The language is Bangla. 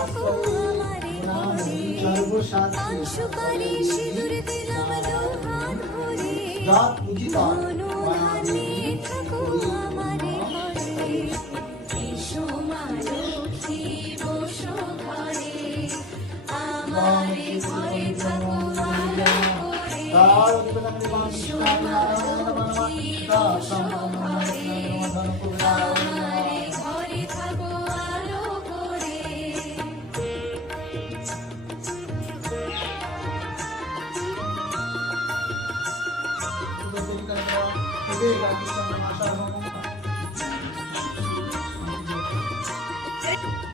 থাকো আমারে ঘরে পাঁচশোপারি সিঁদুর দিলাম দুহাত ভরে অনুধান নিয়ে থাকো আমারে ঘরে এসো মা লক্ষ্মী বসো ঘরে আমারে ঘরে থাকো আলো করে এসো মা লক্ষ্মী বসো ঘরে আমারে ঘরে থাকো আলো করে Gracias.